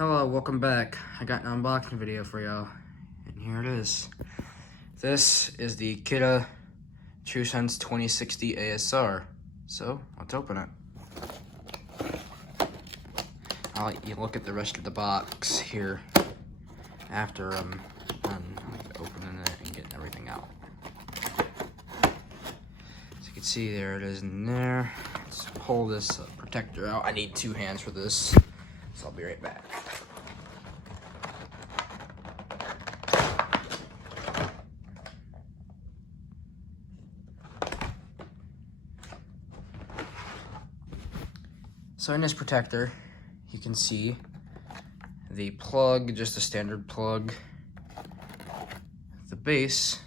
Hello, welcome back. I got an unboxing video for y'all, and here it is. This is the Kidde TrueSense 2060 ASR. So, let's open it. I'll let you look at the rest of the box here after I'm done opening it and getting everything out. As you can see, there it is in there. Let's pull this protector out. I need two hands for this, so I'll be right back. So in this protector, you can see the plug, just a standard plug, the base,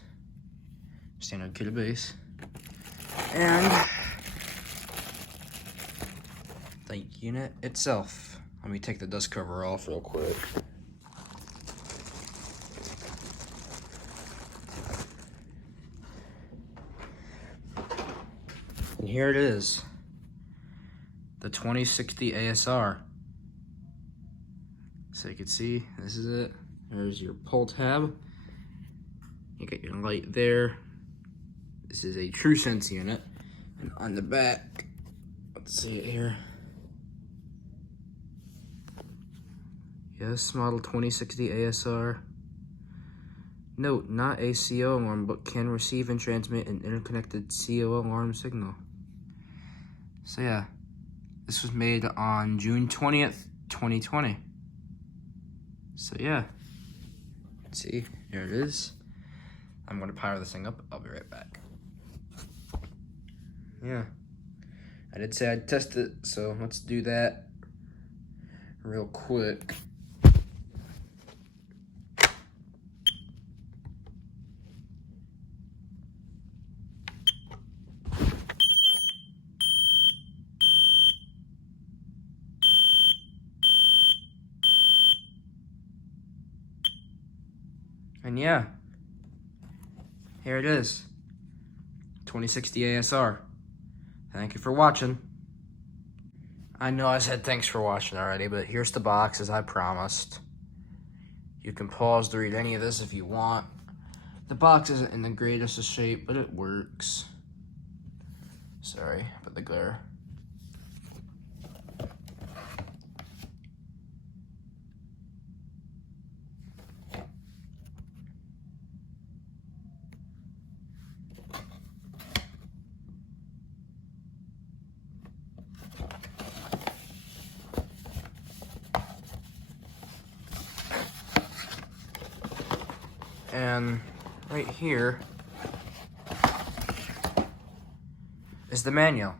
standard Kidde base, and the unit itself. Let me take the dust cover off real quick. And here it is. The 2060 ASR. So you can see, this is it. There's your pull tab. You got your light there. This is a TrueSense unit. And on the back, let's see it here. Yes, model 2060 ASR. Note, not a CO alarm, but can receive and transmit an interconnected CO alarm signal. So yeah. This was made on June 20th, 2020. So yeah, see, here it is. I'm gonna power this thing up. I'll be right back. Yeah, I did say I'd test it, so let's do that real quick. And yeah, here it is, 2060 ASR. Thank you for watching. I know I said thanks for watching already, but here's the box as I promised. You can pause to read any of this if you want. The box isn't in the greatest of shape, but it works. Sorry about the glare. And right here is the manual.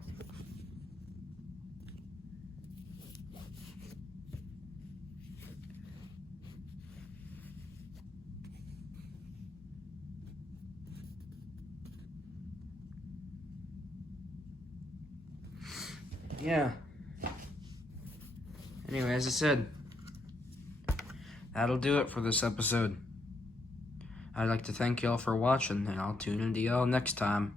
Yeah. Anyway, as I said, that'll do it for this episode. I'd like to thank y'all for watching, and I'll tune into y'all next time.